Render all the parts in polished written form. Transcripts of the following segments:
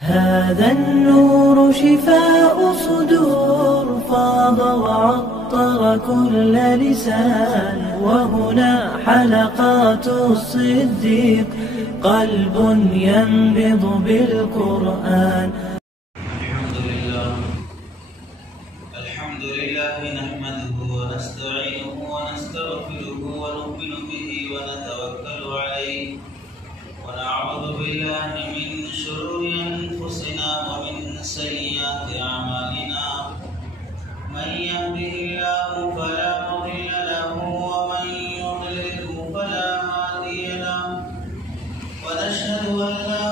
هذا النور شفاء صدور فاض وعطر كل لسان وهنا حلقات الصديق قلب ينبض بالقرآن. الحمد لله نحمده ونستعينه ونستغفره ونؤمن به ونتوكل عليه ونعوذ بالله من شرور أنفسنا ومن سيئات أعمالنا من يهده الله فلا مضل له ومن يضلله فلا هادي له ونشهد أن لا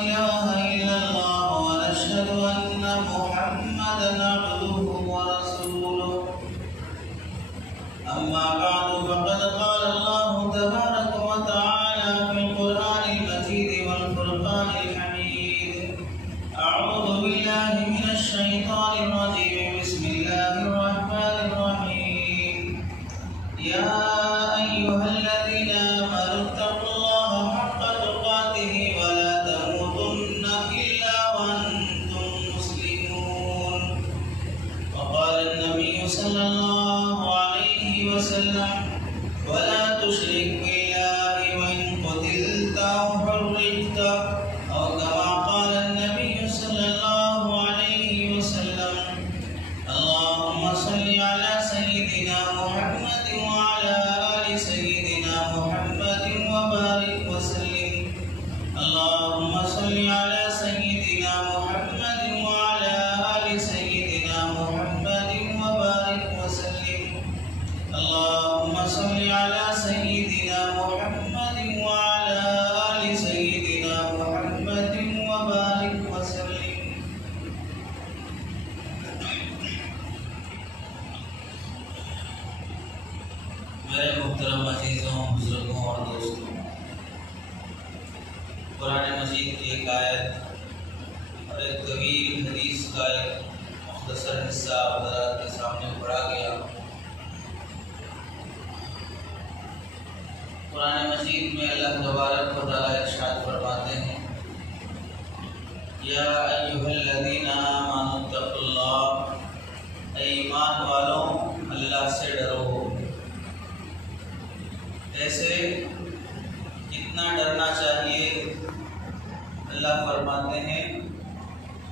إله إلا الله ونشهد أن محمدا عبده ورسوله. أما بعد فقد قال الله تبارك وتعالى في القرآن المجيد والفرقان الحميد. أعوذ بالله من الشيطان الرجيم. بسم الله الرحمن الرحيم. يا أيها الذين آمنوا اتقوا الله حق تقاته ولا تموتن إلا وأنتم مسلمون. وقال النبي صلى الله عليه وسلم ولا تشرك بالله وإن قتلت أو حرقت أو كما قال النبي صلى الله عليه وسلم. اللهم صل على سيدنا محمد وعلى آل سيدنا محمد وبارك وسلم. اللهم صل على سيدنا محمد وعلى آل سيدنا محمد وبارك وسلم. اللهم صل على سيدنا محمد وعلى آل سيدنا محمد وبارك وسلم. میرے محترم عزیزوں، بزرگوں اور دوستوں، قرآن مجید کی ایک آیت اور ایک طویل حدیث کا ایک مختصر حصہ حضرات کے سامنے پڑھا گیا۔ قرآن مجید میں اللہ تبارک و تعالیٰ ارشاد فرماتے ہیں، یا ایھا الذین آمنوا اتقوا اللہ، اے ایمان والوں اللہ سے ڈرو۔ ایسے کتنا ڈرنا چاہیے؟ اللہ فرماتے ہیں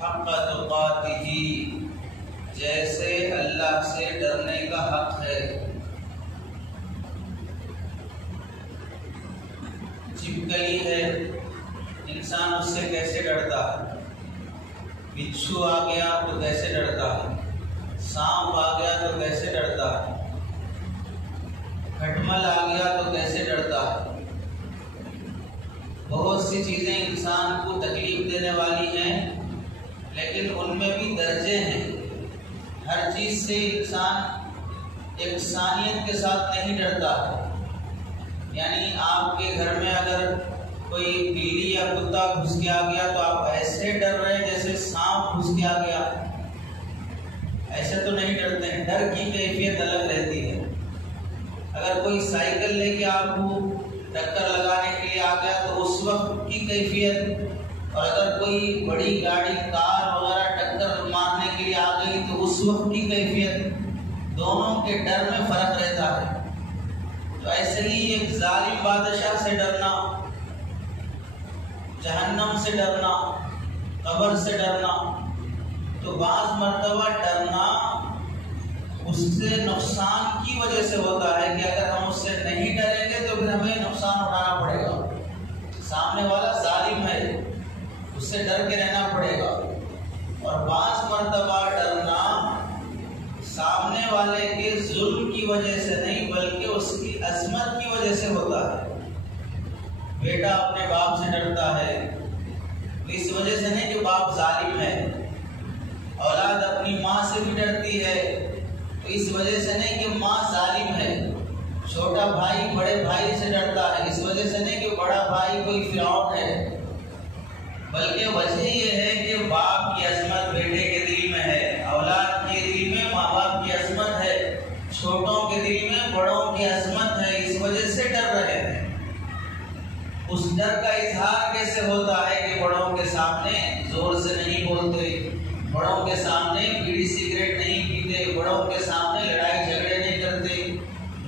حق تقاتہ، جیسے اللہ سے ڈرنے کا حق ہے۔ چھپکلی ہے، انسان اس سے کیسے ڈرتا ہے؟ بچھو آ گیا تو کیسے ڈرتا ہے؟ سانپ آ گیا تو کیسے ڈرتا ہے؟ کھٹمل آ گیا تو کیسے ڈرتا ہے؟ بہت سی چیزیں انسان کو تکلیف دینے والی ہیں، لیکن ان میں بھی درجے ہیں۔ ہر چیز سے انسان یکسانیت کے ساتھ نہیں ڈرتا ہے۔ یعنی آپ کے گھر میں اگر کوئی بلی یا کتا گھس کے آ گیا تو آپ ایسے ڈر رہے ہیں جیسے سانپ گھس کے آ گیا، ایسے تو نہیں ڈرتے ہیں۔ ڈر کی کیفیت الگ رہتی ہے۔ اگر کوئی سائیکل لے کے آپ کو ٹکر لگانے کے لیے آ گیا تو اس وقت کی کیفیت، اور اگر کوئی بڑی گاڑی کار وغیرہ ٹکر مارنے کے لیے آ گئی تو اس وقت کی کیفیت، دونوں کے ڈر میں فرق رہتا ہے۔ تو ایسے ہی ایک ظالم بادشاہ سے ڈرنا، جہنم سے ڈرنا، قبر سے ڈرنا، تو بعض مرتبہ ڈرنا اس سے نقصان کی وجہ سے ہوتا ہے کہ اگر ہم اس سے نہیں ڈریں گے تو پھر ہمیں نقصان اٹھانا پڑے گا۔ سامنے والا ظالم ہے، اس سے ڈر کے رہنا پڑے گا۔ اور بعض مرتبہ ڈرنا سامنے والے کے ظلم کی وجہ سے نہیں بلکہ اس کی عظمت کی وجہ سے ہوتا ہے۔ بیٹا اپنے باپ سے ڈرتا ہے تو اس وجہ سے نہیں کہ باپ ظالم ہے۔ اولاد اپنی ماں سے بھی ڈرتی ہے تو اس وجہ سے نہیں کہ ماں ظالم ہے۔ چھوٹا بھائی بڑے بھائی سے ڈرتا ہے، اس وجہ سے نہیں کہ بڑا بھائی کوئی فرعون ہے، بلکہ وجہ یہ ہے کہ باپ کی عظمت بیٹے کے دل میں ہے، اولاد کے دل میں ماں باپ کی عظمت ہے، چھوٹوں کے دل میں بڑوں کی عظمت ہے، اس وجہ سے ڈر رہے ہیں۔ اس ڈر کا اظہار کیسے ہوتا ہے کہ بڑوں کے سامنے زور سے نہیں بولتے، بڑوں کے سامنے بیڑی سگریٹ نہیں پیتے، بڑوں کے سامنے لڑائی جھگڑے نہیں کرتے،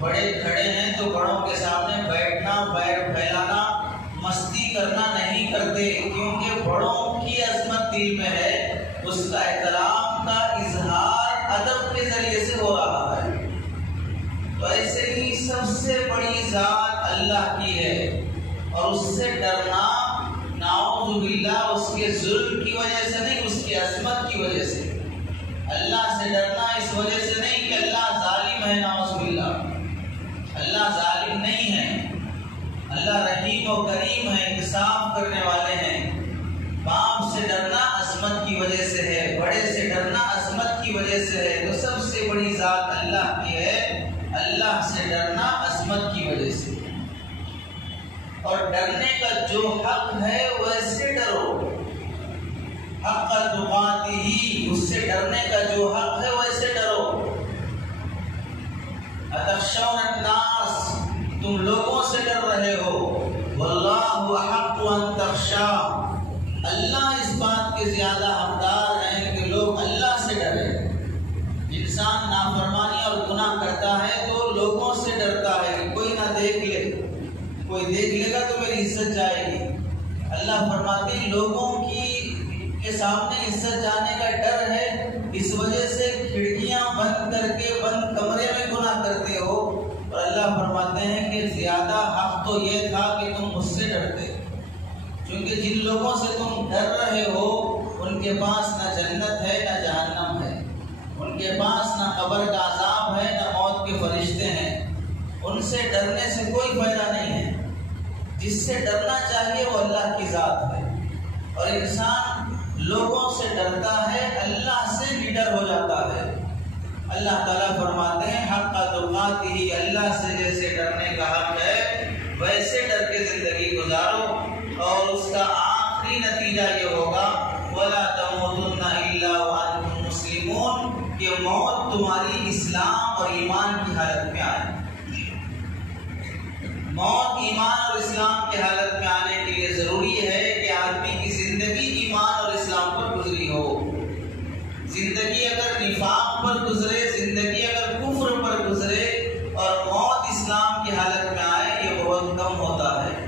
بڑے کھڑے ہیں تو بڑوں کے سامنے بیٹھنا، پیر پھیلانا، مستی کرنا نہیں کرتے، کیونکہ بڑوں کی عظمت دل میں ہے، اس کا احترام کا اظہار ادب کے ذریعے سے ہو رہا ہے۔ تو ایسے ہی سب سے بڑی ذات اللہ کی ہے، اور اس سے ڈرنا نعوذ باللہ اس کے ظلم کی وجہ سے نہیں، اس کی عظمت کی وجہ سے۔ اللہ سے ڈرنا اس وجہ سے نہیں کہ اللہ ظالم ہے، نعوذ باللہ، اللہ ظالم نہیں ہے، اللہ رحیم و کریم ہے، انصاف کرنے والے ہیں۔ باپ سے ڈرنا عظمت کی وجہ سے ہے، بڑے سے ڈرنا عظمت کی وجہ سے ہے، تو سب سے بڑی ذات اللہ کی ہے، اللہ سے ڈرنا عظمت کی وجہ سے۔ اور ڈرنے کا جو حق ہے ویسے ڈرو، حق تقاتہ، اس سے ڈرنے کا جو حق ہے ویسے ڈرو۔ اتخشون الناس، تم لوگوں سے ڈر رہے ہو، واللہ احق ان تخشا، اللہ اس بات کے زیادہ حقدار ہیں کہ لوگ اللہ سے ڈریں۔ انسان نافرمانی اور گناہ کرتا ہے تو لوگوں سے ڈرتا ہے کہ کوئی نہ دیکھ لے، کوئی دیکھ لے گا تو میری عزت جائے گی۔ اللہ فرماتے ہیں لوگوں کے سامنے عزت جانے کا ڈر ہے، اس وجہ سے کھڑکیاں بند کر کے بند کمرے میں گناہ کرتے ہو، اور اللہ فرماتے ہیں کہ زیادہ حق تو یہ تھا کہ تم مجھ سے ڈرتے، کیونکہ جن لوگوں سے تم ڈر رہے ہو ان کے پاس نہ جنت ہے نہ جہنم ہے، ان کے پاس نہ قبر کا عذاب ہے نہ موت کے فرشتے ہیں، ان سے ڈرنے سے کوئی فائدہ نہیں ہے۔ جس سے ڈرنا چاہیے وہ اللہ کی ذات ہے، اور انسان لوگوں سے ڈرتا ہے، اللہ سے نڈر ہو جاتا ہے۔ اللہ تعالیٰ فرماتے ہیں حق تقاتہ، اللہ سے جیسے ڈرنے کا حق ہے ویسے ڈر کے زندگی گزارو، اور اس کا آخری نتیجہ یہ ہوگا وَلَا تَمُوتُنَّ إِلَّا وَأَنْتُمْ مُسْلِمُونَ، کہ موت تمہاری اسلام اور ایمان کی حالت میں آئے۔ موت ایمان اور اسلام کی حالت میں آنے کے لیے ضروری ہے کہ آدمی کی زندگی ایمان اور اسلام پر گزری ہو۔ زندگی اگر نفاق پر گزرے، زندگی اگر کفر پر گزرے اور موت اسلام کی حالت میں آئے، یہ بہت کم ہوتا ہے۔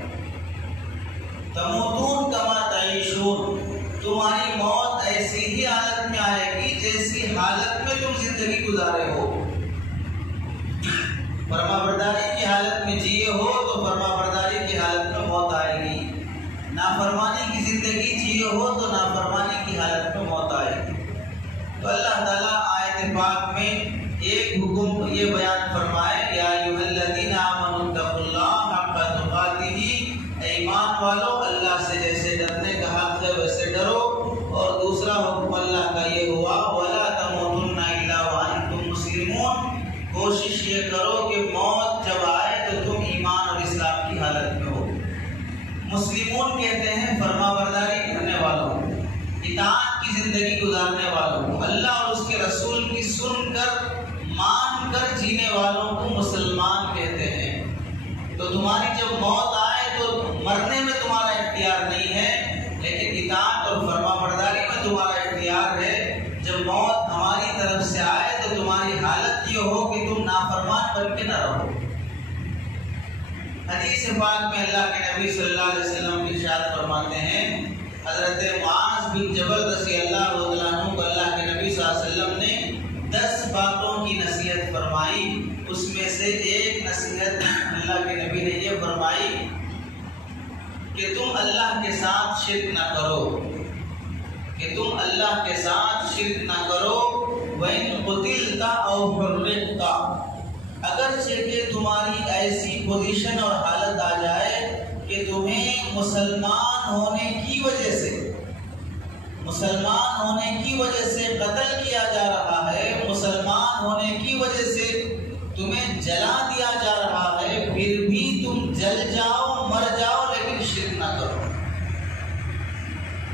تموتون کما تعیشون، تمہاری موت ایسی ہی حالت میں آئے گی جیسی حالت میں تم زندگی گزارے ہو۔ فرما برداری کی حالت میں جیے ہو تو فرما برداری کی حالت میں موت آئے گی، نافرمانی کی زندگی جیے ہو تو نافرمانی کی حالت میں موت آئے گی۔ تو اللہ تعالیٰ آیت پاک میں ایک حکم یہ بیان فرمائے، یا ایھا الذین آمنوا اتقوا اللہ حق تقاتہ، ایمان والو اللہ سے جیسے ڈرنے کا حق ہے ویسے ڈرو۔ اور دوسرا حکم اللہ کا یہ ہوا وَلَا تَمُوتُنَّ إِلَّا وَأَنْتُمْ مُسْلِمُونَ، کوشش یہ کرو کہ موت جب آئے تو تم ایمان اور اسلام کی حالت میں ہو۔ مسلمون کہتے ہیں فرما برداری کرنے والوں، اطاعت کی زندگی گزارنے والوں، اللہ اور اس کے رسول کی سن کر مان کر جینے والوں کو مسلمان کہتے ہیں۔ تو تمہاری جب موت آئے تو مرنے میں تمہارا اختیار نہیں ہے، لیکن اطاعت اور فرما برداری میں تمہارا اختیار ہے۔ جب موت ہماری طرف سے آئے تو تمہاری حالت یہ ہو کہ تم نافرمان بن کے نہ رہو۔ حدیث پاک میں اللہ کے نبی صلی اللہ علیہ وسلم ارشاد فرماتے ہیں، حضرت معاذ بن جبل رضی اللہ عنہ کو اللہ کے نبی صلی اللہ علیہ وسلم نے 10 باتوں کی نصیحت فرمائی، اس میں سے ایک نصیحت اللہ کے نبی نے یہ فرمائی کہ تم اللہ کے ساتھ شرک نہ کرو، کہ تم اللہ کے ساتھ شرک نہ کرو۔ وَإِن قُتِلْتَ أَوْ حُرِّقْتَ، اگرچہ کہ تمہاری ایسی پوزیشن اور حالت آ جائے کہ تمہیں مسلمان ہونے کی وجہ سے قتل کیا جا رہا ہے، مسلمان ہونے کی وجہ سے تمہیں جلا دیا جا رہا ہے، پھر بھی تم جل جاؤ، مر جاؤ، لیکن شرک نہ کرو۔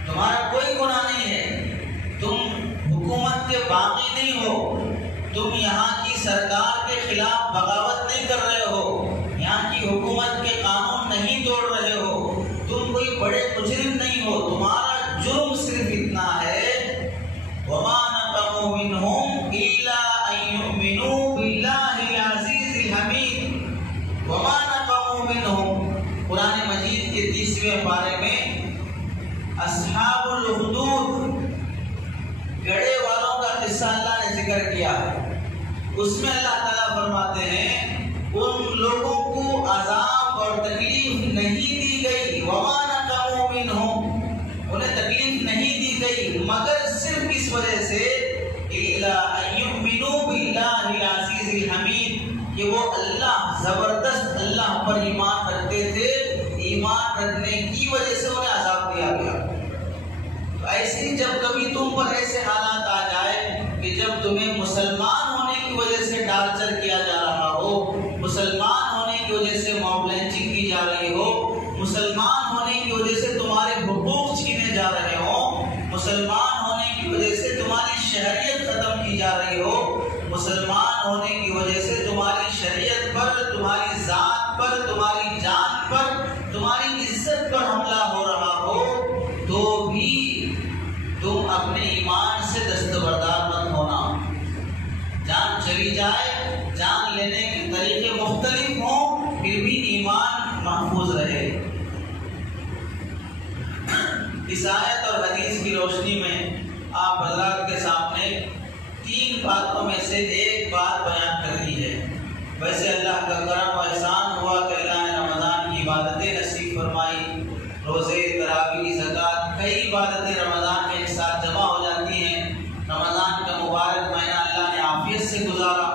تمہارا کوئی گناہ نہیں ہے، تم حکومت کے باغی نہیں ہو، تم یہاں کی سرکار کے خلاف بغاوت نہیں کر رہے ہو، یہاں کی حکومت کے قانون نہیں توڑ رہے ہو، تم کوئی بڑے مجرم نہیں ہو، تمہارا صرف اتنا ہے وَمَا نَقَمُوا مِنْهُمْ إِلَّا أَن يُؤْمِنُوا بِاللَّهِ الْعَزِيزِ الْحَمِيدِ وَمَا نَقَمُوا مِنْهُمْ قرآن مجید کے 30ویں پارے میں اصحاب الاخدود گڑھے والوں کا قصہ اللہ نے ذکر کیا ہے. اس میں اللہ تعالیٰ فرماتے ہیں ان لوگوں کو عذاب اور تکلیف نہیں دی گئی وَمَا نَقَمُوا مِنْهُمْ انہیں تکلیف نہیں دی گئی مگر صرف اس وجہ سے إِلَّا أَن يُؤْمِنُوا بِاللَّهِ الْعَزِيزِ الْحَمِيدِ کہ وہ اللہ زبردست اللہ پر ایمان رکھتے تھے. ایمان رکھنے کی وجہ سے انہیں عذاب دیا گیا. ایسی جب کبھی تم پر ایسے حالات آ جائے کہ جب تمہیں مسلمان ہونے کی وجہ سے ٹارچر کیا جا رہا ہو, مسلمان ہونے کی وجہ سے موب لنچنگ کی جا رہی ہو, مسلمان ہونے کی وجہ سے تمہارے حقوق چھینے جا رہے ہوں, مسلمان ہونے کی وجہ سے تمہاری شہریت ختم کی جا رہی ہو, مسلمان ہونے کی وجہ سے تمہاری شریعت پر, تمہاری ذات پر, تمہاری جان پر, تمہاری عزت پر حملہ ہو رہا ہو, تو بھی تم اپنے ایمان سے دستبردار مت ہونا. جان چلی جائے, جان لینے کے طریقے مختلف ہوں, پھر بھی ایمان محفوظ رہے. اس آیت اور حدیث کی روشنی میں آپ حضرات کے سامنے 3 باتوں میں سے ایک بات بیان کر دی ہے. ویسے اللہ کا کرم و احسان ہوا کہ اللہ نے رمضان کی عبادتیں نصیب فرمائی, روزے, تراویح, زکوٰۃ, کئی عبادتیں رمضان میں ایک ساتھ جمع ہو جاتی ہیں. رمضان کا مبارک مہینہ اللہ نے عافیت سے گزارا.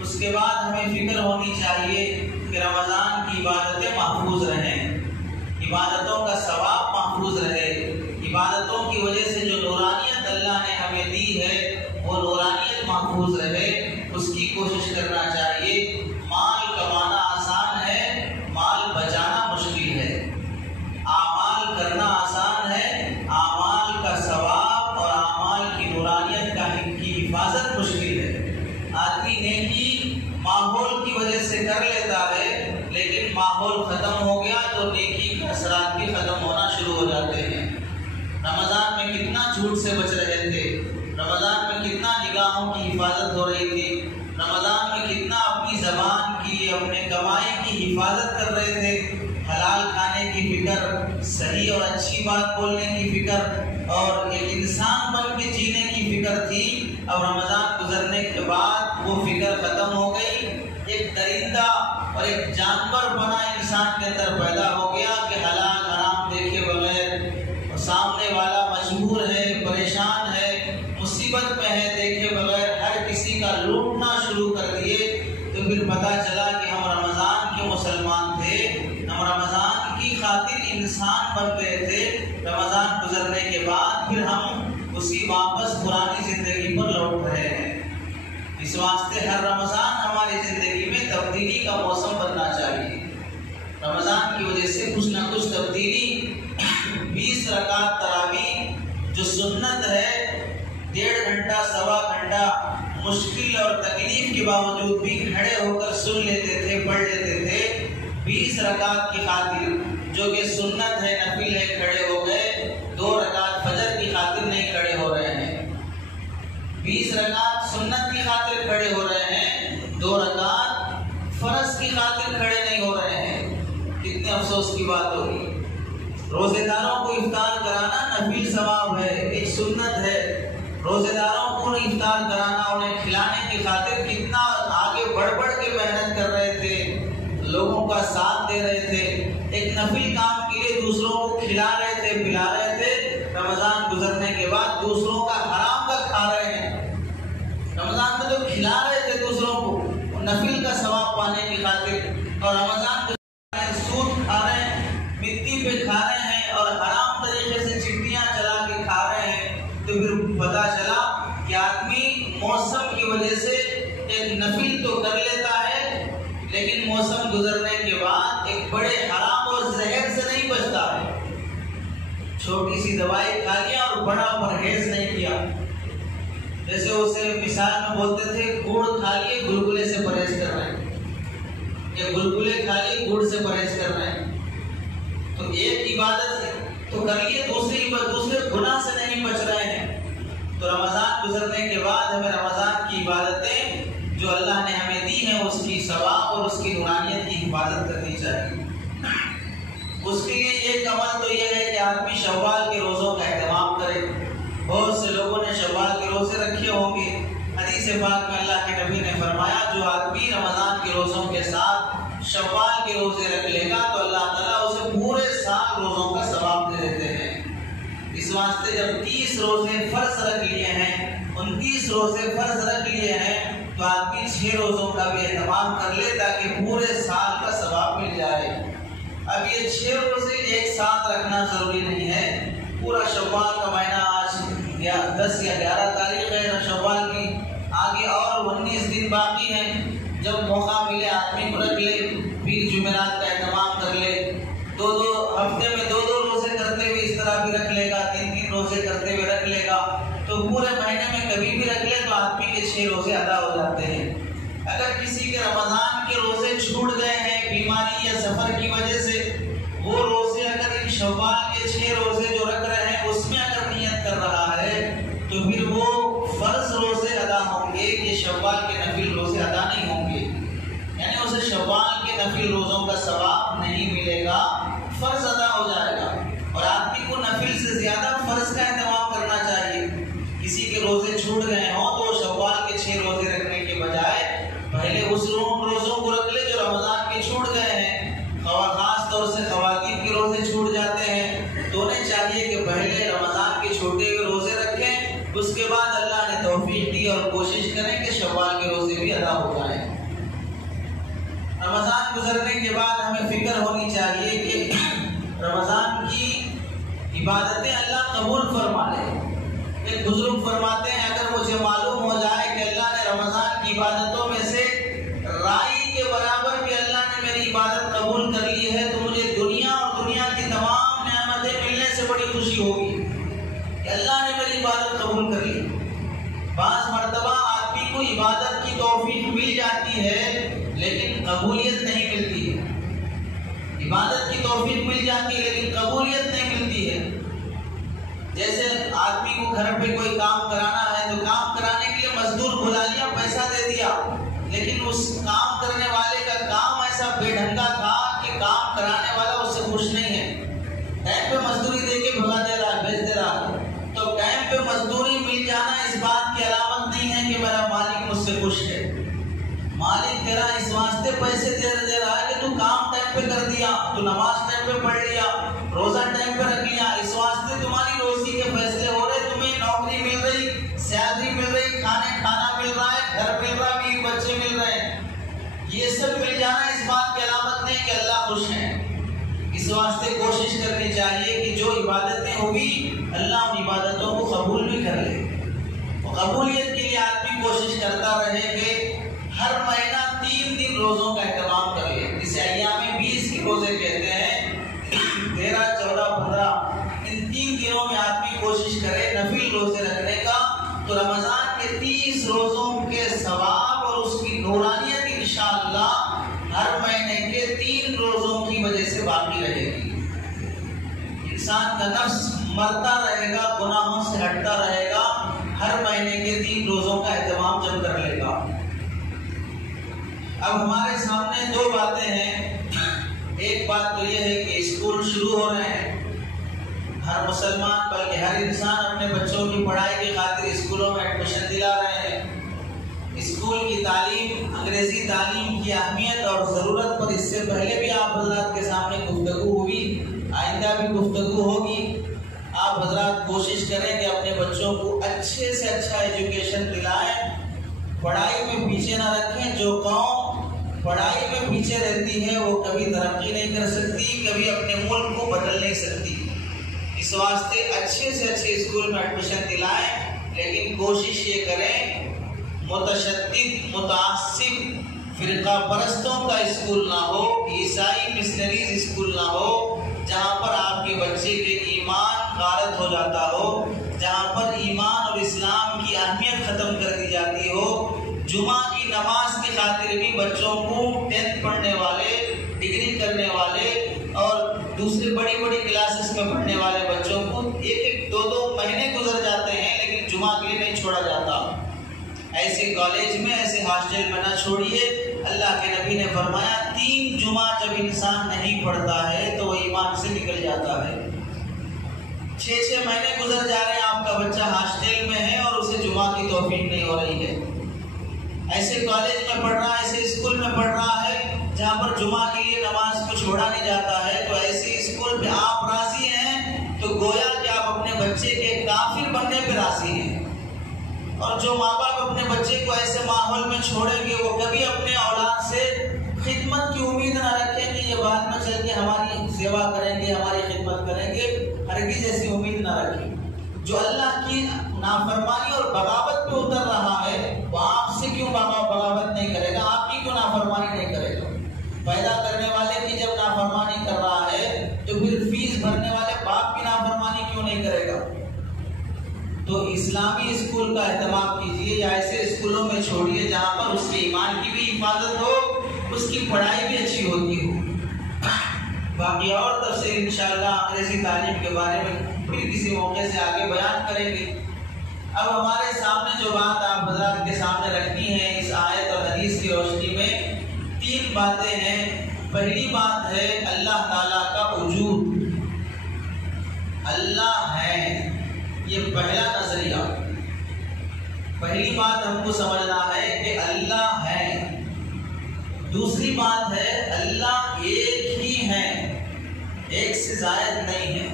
اس کے بعد ہمیں فکر ہونی چاہیے کہ رمضان کی عبادتیں محفوظ رہیں, عبادتوں کا ثواب محفوظ رہے, عبادتوں کی وجہ سے جو نورانیت اللہ نے ہمیں دی ہے وہ نورانیت محفوظ رہے. اس کی کوشش کرنا چاہیے. مال کمانا آسان ہے, مال بچانا مشکل ہے. اعمال کرنا آسان ہے, اعمال کا ثواب اور اعمال کی نورانیت کی حفاظت مشکل ہے. آدمی نیکی ماحول کی وجہ سے کر لیتا ہے, لیکن ماحول ختم ہو گیا تو نیکی کے اثرات بھی ختم ہونا شروع ہو جاتے ہیں. رمضان میں کتنا جھوٹ سے بچ رہے تھے, رمضان میں کتنا نگاہوں کی حفاظت ہو رہی تھی, رمضان میں کتنا اپنی زبان کی, اپنے کمائی کی حفاظت کر رہے تھے. حلال کھانے کی فکر, صحیح اور اچھی بات بولنے کی فکر اور ایک انسان بن کے جینے کی فکر تھی. اب رمضان گزرنے کے بعد وہ فکر ختم ہو گئی. ایک درندہ اور ایک جانور بنا انسان کے اندر پیدا ہو گیا کہ حلال حرام دیکھے بغیر سامنے والا مجبور ہے, پریشان ہے, مصیبت میں ہے, دیکھے بغیر ہر کسی کا لوٹنا شروع کر دیے. تو پھر پتہ چلا کہ ہم رمضان کے مسلمان تھے, ہم رمضان کی خاطر انسان بن گئے تھے. رمضان گزرنے کے بعد پھر ہم اسی واپس پرانی زندگی پر لوٹ رہے ہیں. اس واسطے ہر رمضان ہماری زندگی میں تبدیلی کا موسم بننا چاہیے. رمضان کی وجہ سے کچھ نہ کچھ تبدیلی. 20 رکعت تراویح جو سنت ہے, 1.5 گھنٹہ سوا گھنٹہ مشکل اور تکلیف کے باوجود بھی کھڑے ہو کر سن لیتے تھے, پڑھ لیتے تھے. 20 رکعت کی خاطر جو کہ سنت ہے, نفل ہے, کھڑے ہو گئے. 2 رکعت فجر کی خاطر نہیں کھڑے ہو رہے ہیں. 20 رکعت سنت کی خاطر کھڑے ہو رہے ہیں, 2 رکعت فرض کی خاطر کھڑے نہیں ہو رہے ہیں. کتنے افسوس کی بات ہوگی. روزے داروں کو افطار کرانا نفل ثواب ہے, ایک سنت ہے. روزے داروں کو افطار کرانا, انہیں کھلانے کی خاطر کتنا آگے بڑھ بڑھ کے محنت کر رہے تھے, لوگوں کا ساتھ دے رہے تھے. ایک نفل کام کے لیے دوسروں کو کھلا رہے تھے, پلا رہے تھے. رمضان گزرنے کے بعد دوسروں کا حرام کا کھا رہے ہیں. رمضان میں تو کھلا رہے تھے دوسروں کو نفل کا ثواب پانے کی خاطر, اور رمضان سود کھا رہے ہیں, مٹی پہ کھا رہے ہیں اور حرام طریقے سے چٹیاں چلا کے کھا رہے ہیں. تو پھر پتا چلا کہ آدمی موسم کی وجہ سے ایک نفل تو کر لیتا ہے, لیکن موسم گزرنے کے بعد ایک بڑے حرام اور زہر سے نہیں بچتا ہے. چھوٹی سی دوائی کھا لیا اور بڑا پرہیز نہیں کیا. جیسے اسے مثال میں بولتے تھے, گڑ کھا لیے گلگلے سے پرہیز کر رہے ہیں, یا گلگلے کھا لیے گڑ سے پرہیز کر رہے ہیں. تو ایک عبادت تو کر لیے, دوسرے گناہ سے نہیں گزرنے کے بعد ہمیں رمضان کی عبادتیں جو اللہ نے ہمیں دی ہیں اس کی ثواب اور اس کی نورانیت کی حفاظت کرنی چاہیے۔ اس کے لیے ایک عمل تو یہ ہے کہ آدمی شوال کے روزوں کا اہتمام کرے۔ بہت سے لوگوں نے شوال کے روزے رکھے ہوں گے۔ حدیث پاک میں اللہ کے نبی نے فرمایا جو آدمی رمضان کے روزوں کے ساتھ شوال کے روزے رکھ لے گا تو اللہ تعالیٰ اسے پورے سال روزوں کا ثواب دے دیتے ہیں۔ اس واسطے جب 30 روزے فرض رکھ لیے ہیں، 29 روزے فرض رکھ لیے ہیں، تو آدمی 6 روزوں کا بھی اہتمام کر لے تاکہ پورے سال کا ثواب مل جائے۔ اب یہ 6 روزے ایک ساتھ رکھنا ضروری نہیں ہے۔ پورا شوال کا مہینہ آج 10 یا 11 تاریخ ہے شوال کی، آگے اور 19 دن باقی ہیں۔ جب موقع ملے آدمی کو رکھ لے، پھر جمعرات کا اہتمام کر لے، ہفتے میں 2 روزے کرتے ہوئے اس طرح بھی رکھ لے گا، 3 روزے کرتے ہوئے رکھ لے گا، تو پورے مہینے میں کبھی بھی رکھ لے تو آدمی کے 6 روزے ادا ہو جاتے ہیں۔ اگر کسی کے رمضان کے روزے چھوٹ گئے ہیں بیماری یا سفر کی وجہ سے، وہ روزے اگر ان شوال کے 6 روزے جو رکھ رہے ہیں اس میں اگر نیت کر رہا ہے تو پھر وہ فرض روزے ادا ہوں گے، یہ شوال کے نفل روزے ادا نہیں ہوں گے، یعنی اسے شوال کے نفل روزوں کا ثواب نہیں ملے گا، فرض ادا ہو جائے گا۔ اور آدمی کو نفل سے زیادہ فرض کا اہتمام کرنا چاہیے۔ کسی کے روزے چھوٹ گئے ہوں تو شوال کے 6 روزے رکھنے کے بجائے پہلے اس روزوں کو رکھ لے جو رمضان کے چھوٹ گئے ہیں۔ خاص طور سے خواتین کے روزے چھوٹ جاتے ہیں تو انہیں چاہیے کہ پہلے رمضان کے چھوٹے ہوئے روزے رکھیں، اس کے بعد اللہ نے توفیق دی اور کوشش کریں کہ شوال کے روزے بھی ادا ہو جائیں۔ رمضان گزرنے کے بعد ہمیں فکر ہونی چاہیے کہ رمضان کی عبادتیں اللہ قبول فرما لے۔ ایک بزرگ فرماتے ہیں اگر مجھے معلوم ہو جائے کہ اللہ نے رمضان کی عبادتوں میں سے رائی کے برابر بھی اللہ نے میری عبادت قبول کر لی ہے تو مجھے دنیا اور دنیا کی تمام نعمتیں ملنے سے بڑی خوشی ہوگی کہ اللہ نے میری عبادت قبول کر لی۔ بعض مرتبہ آدمی کو عبادت کی توفیق مل جاتی ہے لیکن قبولیت نہیں ملتی ہے۔ عبادت کی توفیق مل جاتی ہے لیکن قبولیت نہیں ملتی ہے۔ جیسے آدمی کو گھر پہ کوئی کام کرانا ہے تو کام کرانے کے لیے مزدور بلا لیا، پیسہ دے دیا، لیکن اس کام کرنے والے کا کام ایسا بے ڈھنگا تھا کہ کام کرانے والا اس سے خوش نہیں ہے، ٹائم پہ مزدوری دے کے بھگا دے رہا ہے، بھیج دے رہا ہے۔ تو ٹائم پہ مزدوری مل جانا اس بات کی علامت نہیں ہے کہ میرا مالک مجھ سے خوش ہے۔ مالک تیرا اس واسطے پیسے دے رہا ہے کہ تو کام ٹائم پہ کر دیا، تو نماز ٹائم پہ پڑھ لیا، روزہ ٹائم پہ رکھ لیا، اس واسطے تمہاری روزی کے فیصلے ہو رہے، تمہیں نوکری مل رہی، سیلری مل رہی، کھانا مل رہا ہے، گھر مل رہا ہے، بچے مل رہے ہیں۔ یہ سب مل جانا اس بات کی علامت نہیں کہ اللہ خوش ہیں۔ اس واسطے کوشش کرنی چاہیے کہ جو عبادتیں ہوگی اللہ ان عبادتوں کو قبول بھی کر لے۔ قبولیت کے لیے آدمی کوشش کرتا رہے کہ ہر مہینہ 3 دن روزوں کا اہتمام کر لے، جسے ایام 20 کے روزے کہتے ہیں، 13، 14، 15 ان 3 دنوں میں آدمی کوشش کرے نفل روزے رکھنے کا، تو رمضان کے 30 روزوں کے ثواب اور اس کی نورانیت انشاءاللہ ہر مہینے کے 3 روزوں کی وجہ سے باقی رہے گی۔ انسان کا نفس مرتا رہے گا، گناہوں سے ہٹتا رہے گا، ہر مہینے کے 3 روزوں کا اہتمام جب کر لے گا۔ اب ہمارے سامنے 2 باتیں ہیں۔ ایک بات تو یہ ہے کہ اسکول شروع ہو رہے ہیں، ہر مسلمان بلکہ ہر انسان اپنے بچوں کی پڑھائی کی خاطر اسکولوں میں ایڈمیشن دلا رہے ہیں۔ اسکول کی تعلیم، انگریزی تعلیم کی اہمیت اور ضرورت پر اس سے پہلے بھی آپ حضرات کے سامنے گفتگو ہوئی، آئندہ بھی گفتگو ہوگی۔ آپ حضرات کوشش کریں کہ اپنے بچوں کو اچھے سے اچھا ایجوکیشن دلائیں، پڑھائی میں پیچھے نہ رکھیں۔ جو قوم پڑھائی میں پیچھے رہتی ہے وہ کبھی ترقی نہیں کر سکتی، کبھی اپنے ملک کو بدل نہیں سکتی۔ اس واسطے اچھے سے اچھے اسکول میں ایڈمیشن دلائیں، لیکن کوشش یہ کریں متشدد، متعصب فرقہ پرستوں کا اسکول نہ ہو، عیسائی مسنریز اسکول نہ ہو، جہاں پر آپ کے بچے کے ایمان غارت ہو جاتا ہو، جہاں پر ایمان اور اسلام کی اہمیت ختم کر دی جاتی ہو۔ جمعہ کی نماز کی خاطر بھی بچوں کو 10th پڑھنے والے، ڈگری کرنے والے اور دوسرے بڑی بڑی کلاسز میں پڑھنے والے بچوں کو 1-2 مہینے گزر جاتے ہیں لیکن جمعہ کے لیے نہیں چھوڑا جاتا۔ ایسے کالج میں ایسے ہاسٹل میں نہ چھوڑیے. اللہ کے نبی نے فرمایا 3 جمعہ جب انسان نہیں پڑھتا ہے تو وہ ایمان سے نکل جاتا ہے. 6 مہینے گزر جا رہے ہیں, آپ کا بچہ ہاسٹل میں ہے اور اسے جمعہ کی توفیق نہیں ہو رہی ہے. ایسے کالج میں پڑھ رہا ہے, ایسے اسکول میں پڑھ رہا ہے جہاں پر جمعہ کے لیے نماز کو چھوڑا نہیں جاتا ہے, تو ایسے اسکول پہ آپ راضی ہیں تو گویا کہ آپ اپنے بچے کے کافر بننے پہ راضی ہیں. اور جو ماں باپ اپنے بچے کو ایسے ماحول میں چھوڑیں گے وہ کبھی اپنے اولاد سے خدمت کی امید نہ رکھیں گے, یہ بعد میں چل کے ہماری سیوا کریں گے, ہماری خدمت کریں گے, ہرگز ایسی امید نہ رکھیں. جو اللہ کی نافرمانی اور بغاوت پہ اتر رہا ہے وہ آپ سے کیوں بغاوت نہیں کرے گا, آپ کی کیوں نافرمانی نہیں کرے گا. پیدا کرنے والے کی جب نافرمانی کر رہا ہے تو پھر فیس بھرنے والے باپ کی نافرمانی کیوں نہیں کرے گا. تو اسلامی اسکول کا اہتمام کیجیے یا ایسے اسکولوں میں چھوڑیے جہاں پر اس کے ایمان کی بھی حفاظت ہو, اس کی پڑھائی بھی اچھی ہوتی ہو. باقی اور تفصیل انشاءاللہ انگریزی تعلیم کے بارے میں پھر کسی موقع سے آگے بیان کریں گے. اب ہمارے سامنے جو بات آپ حضرات کے سامنے رکھنی ہے اس آیت اور حدیث کی روشنی میں 3 باتیں ہیں. پہلی بات ہے اللہ تعالیٰ کا وجود, اللہ ہے, یہ پہلا نظریہ. پہلی بات ہم کو سمجھنا ہے کہ اللہ ہے. دوسری بات ہے اللہ ایک ہی ہے, ایک سے زائد نہیں ہے.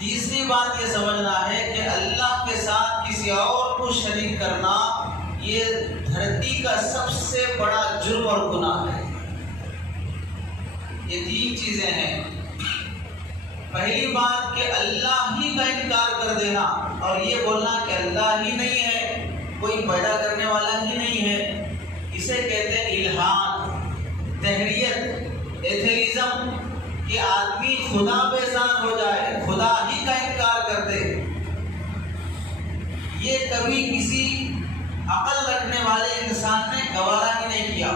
تیسری بات یہ سمجھنا ہے کہ اللہ کے ساتھ کسی اور کو شریک کرنا یہ دھرتی کا سب سے بڑا جرم اور گناہ ہے. یہ 3 چیزیں ہیں. پہلی بات کہ اللہ ہی کا انکار کر دینا اور یہ بولنا کہ اللہ ہی نہیں ہے, کوئی پیدا کرنے والا ہی نہیں ہے, اسے کہتے ہیں الحاد, تحریت, ایتھیزم, کہ آدمی خدا بیزار ہو جائے, خدا ہی کا انکار کر دے. یہ کبھی کسی عقل رکھنے والے انسان نے گوارا ہی نہیں کیا.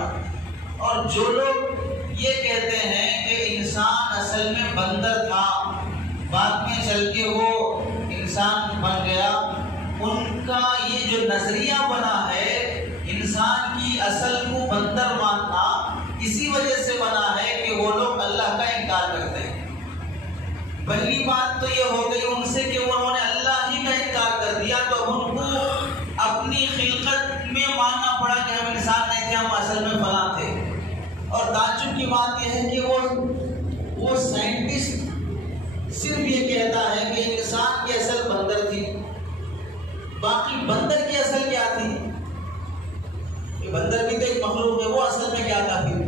اور جو لوگ یہ کہتے ہیں کہ انسان اصل میں بندر تھا, بعد میں چل کے وہ انسان بن گیا, ان کا یہ جو نظریہ بنا ہے انسان کی اصل کو بندر ماننا اسی وجہ سے بنا ہے کہ وہ لوگ اللہ کا انکار کرتے ہیں. پہلی بات تو یہ ہو گئی ان سے کہ انہوں نے اللہ ہی کا انکار کر دیا, تو ان کو اپنی خلقت میں ماننا پڑا کہ ہم انسان نہیں تھے, ہم اصل میں فلاں تھے. اور تعجب کی بات یہ ہے کہ وہ سائنٹسٹ صرف یہ کہتا ہے کہ انسان کی اصل بندر تھی, باقی بندر کی اصل کیا تھی, بندر بھی تو ایک مخلوق ہے, وہ اصل میں کیا تھا, پھر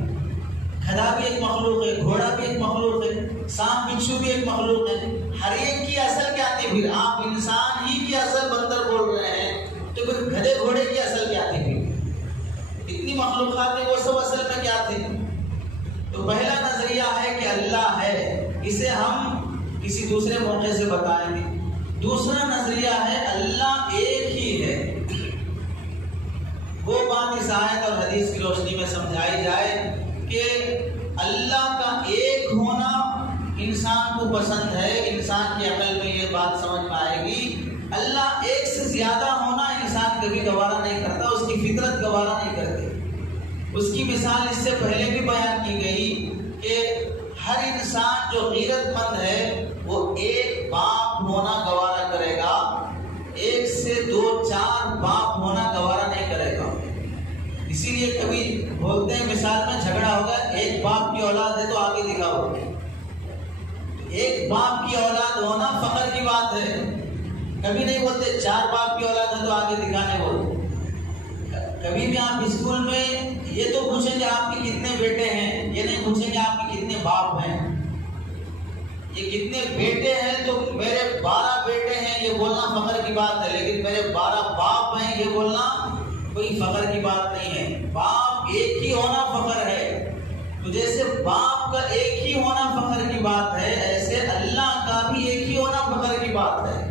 گدھا بھی ایک مخلوق ہے, گھوڑا بھی ایک مخلوق ہے, سانپ بچھو بھی ایک مخلوق ہے, ہر ایک کی اصل کیا تھی. پھر آپ انسان ہی کی اصل بندر بول رہے ہیں تو پھر گدھے گھوڑے کی اصل کیا تھی, پھر اتنی مخلوقات ہیں وہ سب اصل میں کیا تھے. تو پہلا نظریہ ہے کہ اللہ ہے, اسے ہم کسی دوسرے موقع سے بتائیں گے. دوسرا نظریہ ہے اللہ ایک ہی ہے. وہ بات اس آیت اور حدیث کی روشنی میں سمجھائی جائے کہ اللہ کا ایک ہونا انسان کو پسند ہے, انسان کی عقل میں یہ بات سمجھ میں آئے گی. اللہ ایک سے زیادہ ہونا انسان کبھی گوارا نہیں کرتا, اس کی فطرت گوارا نہیں کرتی. اس کی مثال اس سے پہلے بھی بیان کی گئی کہ ہر انسان جو غیرت مند ہے وہ ایک باپ ہونا گوارا کرے گا, 1 سے 2 4 باپ ہونا گوارا نہیں کرے گا. اسی لیے کبھی بولتے ہیں مثال میں جھگڑا ہوگا, ایک باپ کی اولاد ہے تو آگے دکھاؤ. ایک باپ کی اولاد ہونا فخر کی بات ہے, کبھی نہیں بولتے 4 باپ کی اولاد ہے تو آگے دکھانے بولتے. کبھی بھی آپ اسکول میں یہ تو پوچھیں گے آپ کے کتنے بیٹے ہیں, یہ نہیں پوچھیں گے آپ کے کتنے باپ ہیں. یہ کتنے بیٹے ہیں تو میرے 12 بیٹے ہیں یہ بولنا فخر کی بات ہے, لیکن میرے 12 باپ ہیں یہ بولنا کوئی فخر کی بات نہیں ہے. باپ ایک ہی ہونا فخر ہے. تو جیسے باپ کا ایک ہی ہونا فخر کی بات ہے, ایسے اللہ کا بھی ایک ہی ہونا فخر کی بات ہے.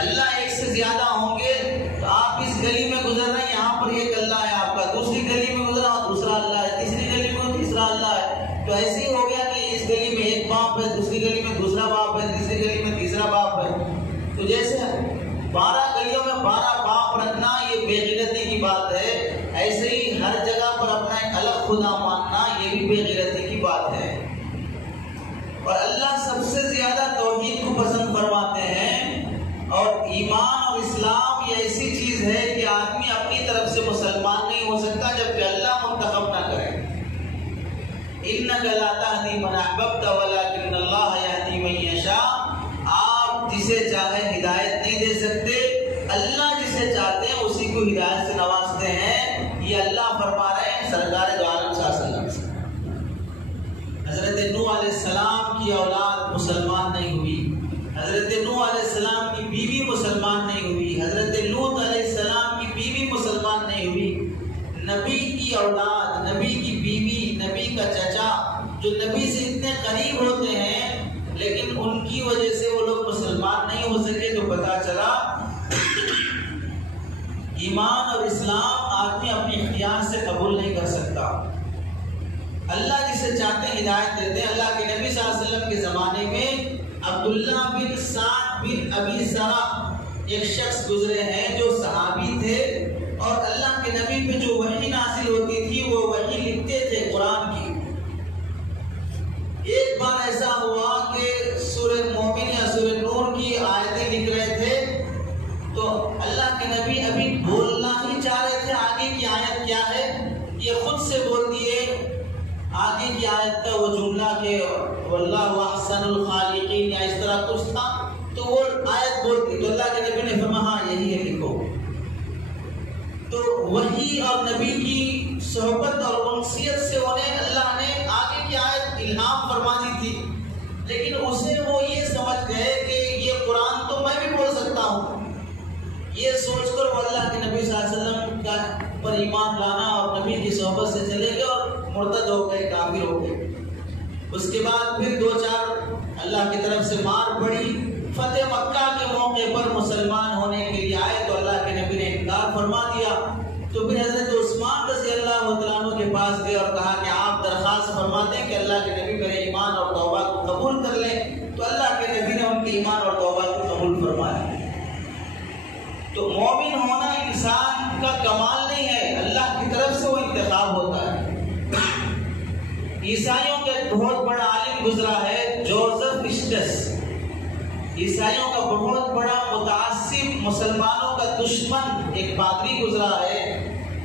اللہ ایک سے زیادہ ہوں گے تو آپ اس گلی میں گزر رہے ہیں, یہاں پر ایک اللہ ہے آپ کا, دوسری گلی میں گزرا دوسرا اللہ ہے, تیسری گلی میں تیسرا اللہ ہے. تو ایسے ہی ہو گیا کہ اس گلی میں ایک باپ ہے, دوسری گلی میں دوسرا باپ ہے, تیسری گلی میں تیسرا باپ ہے. تو جیسے 12 گلیوں میں 12 باپ باپ رکھنا یہ بے غیرتی کی بات ہے، ایسے ہی ہر جگہ پر اپنا ایک الگ خدا ماننا یہ بھی بے غیرتی کی بات ہے۔ اور اللہ سب سے زیادہ توحید کو پسند فرماتے ہیں، اور ایمان اور اسلام یہ ایسی چیز ہے کہ آدمی اپنی طرف سے مسلمان نہیں ہو سکتا جب کہ اللہ منتخب نہ کرے۔ اِنَّكَ لَا تَهْدِي مَنْ أَحْبَبْتَ وَلَكِنَّ اللَّهَ يَهْدِي مَن يَشَاءُ، آپ جسے چاہے ہدایت نہیں دے سکتے، اللہ جسے چاہتے ہیں اسی کو ہدایت سے نوازتے ہیں۔ یہ اللہ فرما رہے ہیں سرکار دو عالم صلی اللہ علیہ وسلم سے۔ حضرت نوح علیہ السلام کی اولاد مسلمان نہیں ہوئی، حضرت نوح علیہ السلام کی بیوی مسلمان نہیں ہوئی، حضرت لوط علیہ السلام کی بیوی مسلمان نہیں ہوئی۔ نبی کی اولاد، نبی کی بیوی، نبی کا چچا جو نبی سے اتنے قریب ہوتے ہیں لیکن ان کی وجہ سے وہ لوگ مسلمان نہیں ہو سکے، تو پتا چلا ایمان اور اسلام آدمی اپنے اختیار سے قبول نہیں کر سکتا۔ اللہ جسے چاہتے ہیں ہدایت دیتے ہیں۔ اللہ کے نبی صلی اللہ علیہ وسلم کے زمانے میں عبداللہ بن سعد بن ابی سرح ایک شخص گزرے ہیں جو صحابی تھے، اور اللہ کے نبی پہ جو وحی نازل ہوتی تھی وہ وحی لکھتے تھے قرآن کی۔ ایک بار ایسا ہوا کہ سورہ مومن یا سورہ نور کی آیتیں لکھ رہے تھے، تو اللہ کے نبی ابھی بولنا ہی چاہ رہے تھے آگے کی آیت کیا ہے، یہ خود سے بول دیے آگے کی آیت کا وہ جملہ کہ واللہ احسن الخالقین یا اس طرح کچھ تھا، تو وہ آیت بولتی تو اللہ کے نبی نے فرمایا ہاں یہی ہے لکھو۔ تو وحی اور نبی کی صحبت اور انسیت سے انہیں اللہ نے آگے کی آیت الہام فرما دی تھی، لیکن اسے وہ یہ سمجھ گئے کہ یہ قرآن تو میں بھی بول سکتا ہوں، یہ سوچ کر وہ اللہ کے نبی صلی اللہ علیہ وسلم کا پر ایمان لانا اور نبی کی صحبت سے چلے گئے اور مرتد ہو گئے، کافر ہو گئے۔ اس کے بعد پھر دو چار اللہ کی طرف سے مار پڑی، فتح مکہ کے موقع پر مسلمان ہونے کے لیے آئے تو اللہ کے نبی نے انکار فرما دیا، تو پھر حضرت عثمان رضی اللہ تعالیٰ عنہ کے پاس گئے اور کہا کہ آپ درخواست فرما دیں کہ اللہ کے نبی میرے ایمان اور توبہ کو قبول کر لیں، تو اللہ کے نبی نے ان کے ایمان اور توبہ کو قبول فرمایا۔ تو مومن ہونا انسان کا کمال نہیں ہے، اللہ کی طرف سے وہ انتخاب ہوتا ہے۔ عیسائیوں کا ایک بہت بڑا عالم گزرا ہے جوزف اسٹس، عیسائیوں کا بہت بڑا متعصب مسلمانوں کا دشمن ایک پادری گزرا ہے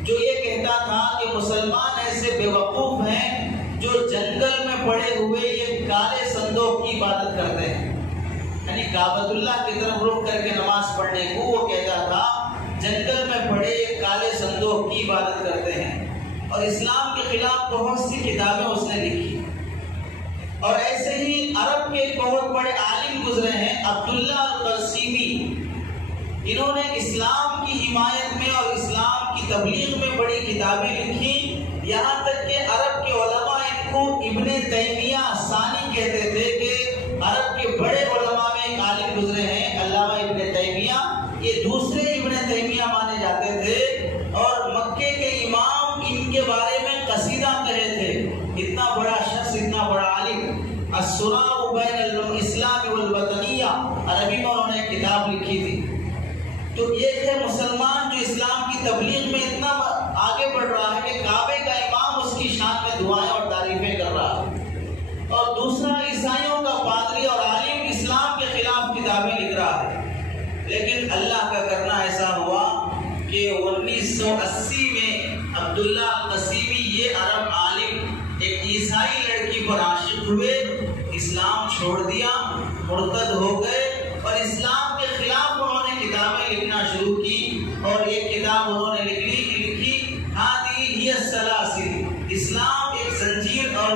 جو یہ کہتا تھا کہ مسلمان ایسے بے وقوف ہیں جو جنگل میں پڑے ہوئے یہ کالے صندوق کی عبادت کرتے ہیں، یعنی کعبۃ اللہ کی طرف رخ کر کے نماز پڑھنے کو وہ کہتا تھا جنگل میں پڑے یہ کالے صندوق کی عبادت کرتے ہیں، اور اسلام کے خلاف بہت سی کتابیں اس نے لکھی۔ اور ایسے ہی عرب کے ایک بہت بڑے عالم گزرے ہیں عبداللہ القرسیمی، انہوں نے اسلام کی حمایت میں اور اسلام کی تبلیغ میں بڑی کتابیں لکھی، یہاں تک کہ عرب کے علماء ان کو ابن تیمیہ ثانی کہتے تھے کہ عرب کے بڑے علماء میں ایک عالم گزرے ہیں علامہ ابن تیمیہ، یہ دوسرے ابن تیمیہ مانے جاتے تھے، اور مکے کے امام ان کے بارے میں قصیدہ کہے تھے۔ اتنا بڑا شخص، اتنا بڑا عالم، الصراع بین الاسلام والوطنیہ، عربی میں انہوں نے کتاب لکھی تھی۔ تو یہ ہے مسلمان جو اسلام کی تبلیغ میں اتنا آگے بڑھ رہا ہے کہ کعبے کا امام اس کی شان میں دعائیں اور تعریفیں کر رہا ہے، اور دوسرا عیسائیوں کا پادری اور عالم اسلام کے خلاف کتابیں لکھ رہا ہے۔ لیکن اللہ کا کرنا ایسا ہوا کہ 1980 میں عبداللہ القرسیمی یہ عرب عالم ایک عیسائی لڑکی پر عاشق ہوئے، اسلام چھوڑ دیا، مرتد ہو گئے، اور اسلام کے خلاف انہوں نے کتابیں لکھنا شروع کی، اور ایک کتاب انہوں نے لکھی ہادی ہی السلاسل، اسلام ایک زنجیر اور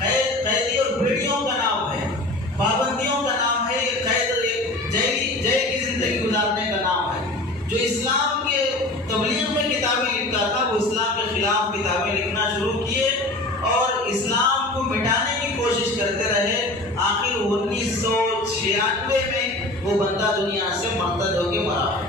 قیدی اور بیڑیوں کا نام ہے، پابندیوں کا نام ہے، یہ قید جیل کی زندگی گزارنے کا نام ہے۔ جو اسلام کے تبلیغ میں کتابیں لکھتا تھا وہ اسلام کے خلاف کتابیں لکھنا شروع کیے اور اسلام کو مٹانے کی کوشش کرتے رہے۔ آخر 1996 میں وہ بندہ دنیا سے مرتد ہو کے مرا۔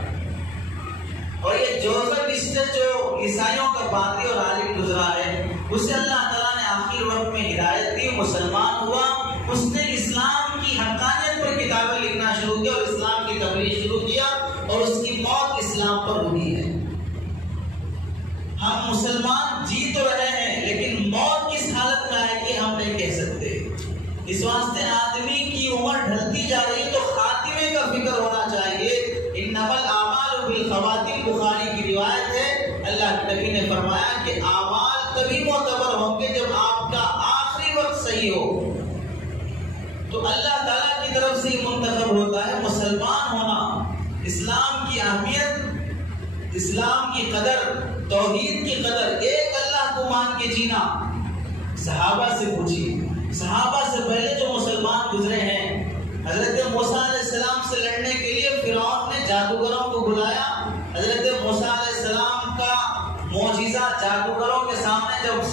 اور یہ جوزف اسٹس جو عیسائیوں کا پادری اور عالم گزرا ہے، اسے اللہ تعالیٰ نے آخر وقت میں ہدایت دی، مسلمان ہوا، اس نے اسلام کی حقانیت پر کتابیں لکھنا شروع کی اور اسلام کی تبلیغ شروع کیا۔ اور اس کی موت اسلام پر ہوئی ہے۔ ہم مسلمان جی تو رہے ہیں لیکن موت کس حالت میں آئے گی ہم نہیں کہہ سکتے۔ اس واسطے آدمی کی عمر ڈھلتی جا رہی ہے تو خاتمے کا فکر ہونا چاہیے۔ انما الاعمال بالخواتیم، بخاری کی روایت ہے، اللہ کے نبی نے فرمایا کہ اعمال تبھی معتبر ہوں گے جب آپ کا آخری وقت صحیح ہو۔ تو اللہ تعالیٰ کی طرف سے منتخب ہوتا ہے مسلمان ہونا، اسلام کی اہمیت، اسلام کی قدر، توحید کی قدر، ایک اللہ کو مان کے جینا۔ صحابہ سے پوچھیے، صحابہ سے پہلے جو مسلمان گزرے ہیں، حضرت موسیٰ علیہ السلام سے لڑنے کے لیے فرعون نے جادوگروں کو بلایا۔ حضرت موسیٰ علیہ السلام کا معجزہ جادوگروں کے سامنے جب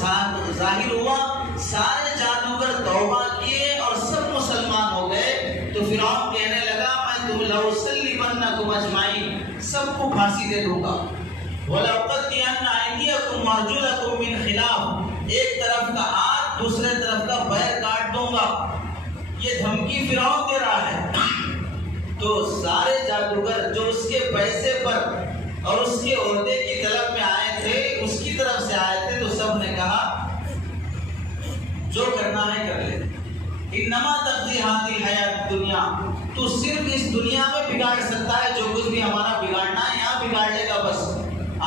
ظاہر ہوا، سارے جادوگر توبہ کیے اور سب مسلمان ہو گئے۔ تو فرعون کہنے لگا میں تم لأصلبنکم اجمعین، سب کو پھانسی دے دوں گا۔ وَلَأُقَطِّعَنَّ أَيْدِيَکُمْ وَأَرْجُلَکُم مِّن خِلَافٍ، ایک طرف کا ہاتھ دوسرے طرف کا پیر کاٹ دوں گا۔ یہ دھمکی فرعون دے رہا ہے۔ تو سارے جادوگر جو اس کے پیسے پر اور اس کے عہدے کی طلب میں آئے تھے، اس کی طرف سے آئے تھے، تو سب نے کہا جو کرنا ہے کر لے، انما تقضی هذه الحیات الدنیا، تو صرف اس دنیا میں بگاڑ سکتا ہے جو کچھ بھی ہمارا بگاڑنا ہے یہاں بگاڑ لے گا بس،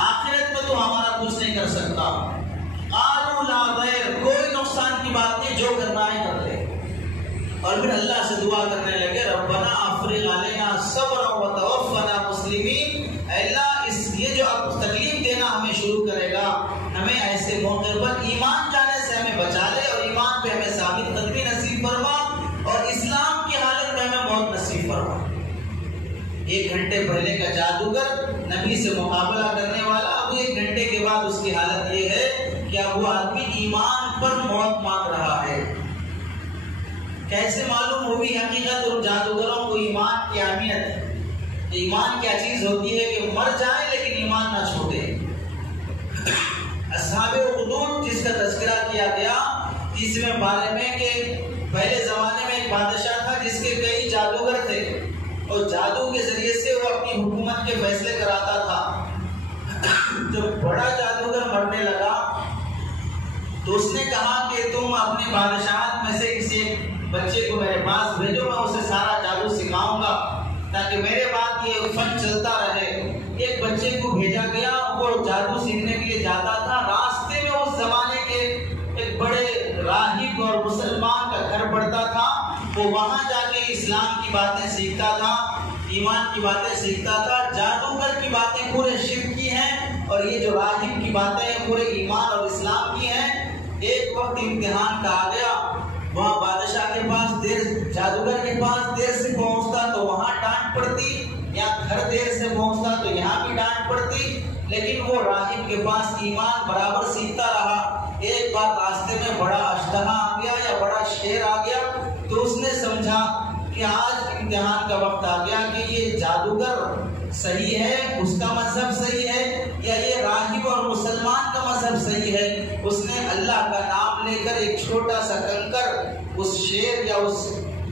آخرت میں تو ہمارا کچھ نہیں کر سکتا۔ قالوا لا ضیر، کوئی نقصان کی بات نہیں، جو کرنا ہے کر لے۔ اور پھر اللہ سے دعا کرنے لگے ربنا افرغ علینا صبرا وتوفنا مسلمین، اے اللہ یہ جو اب تکلیف دینا ہمیں شروع کرے گا، ہمیں ایسے موقع پر ایمان جانے سے ہمیں بچا لے اور ایمان پہ ہمیں ثابت قدمی نصیب فرما اور اسلام کی حالت میں ہمیں موت نصیب فرما۔ 1 گھنٹے پہلے کا جادوگر نبی سے مقابلہ کرنے والا، اب 1 گھنٹے کے بعد اس کی حالت یہ ہے کہ اب وہ آدمی ایمان پر موت مانگ رہا ہے۔ کیسے معلوم ہوگی حقیقت اور جادوگروں کو ایمان کی اہمیت؟ ایمان کیا چیز ہوتی ہے کہ مر جائے لیکن ایمان نہ چھوڑے۔ اصحاب اخدود جس کا تذکرہ کیا گیا 30ویں بارے میں کہ پہلے زمانے میں ایک بادشاہ تھا جس کے کئی جادوگر تھے اور جادو کے ذریعے سے وہ اپنی حکومت کے فیصلے کراتا تھا۔ جب بڑا جادوگر مرنے لگا تو اس نے کہا کہ تم اپنے بادشاہت میں سے کسی بچے کو میرے پاس بھیجو، میں اسے سارا جادو سکھاؤں گا تاکہ میرے بعد یہ فن چلتا رہے۔ ایک بچے کو بھیجا گیا، وہ جادو سیکھنے کے لیے جاتا تھا، راستے میں اس زمانے کے ایک بڑے راہب اور مسلمان کا گھر پڑتا تھا، وہ وہاں جا کے اسلام کی باتیں سیکھتا تھا، ایمان کی باتیں سیکھتا تھا۔ جادوگر کی باتیں پورے شرک کی ہیں اور یہ جو راہب کی باتیں ہیں پورے ایمان اور اسلام کی ہیں۔ ایک وقت امتحان کا آ گیا، وہاں بادشاہ کے پاس جادوگر کے پاس دیر سے پہنچتا تو وہاں ڈانٹ پڑتی، یا گھر دیر سے پہنچتا تو یہاں بھی ڈانٹ پڑتی، لیکن وہ راہب کے پاس ایمان برابر سیکھتا رہا۔ ایک بار راستے میں بڑا اشتہا آ گیا یا بڑا شیر آ گیا تو اس نے سمجھا کہ آج امتحان کا وقت آ گیا کہ یہ جادوگر صحیح ہے، اس کا مذہب صحیح ہے، یا یہ راہب اور مسلمان کا مذہب صحیح ہے۔ اس نے اللہ کا نام لے کر ایک چھوٹا سا کنکر اس شیر یا اس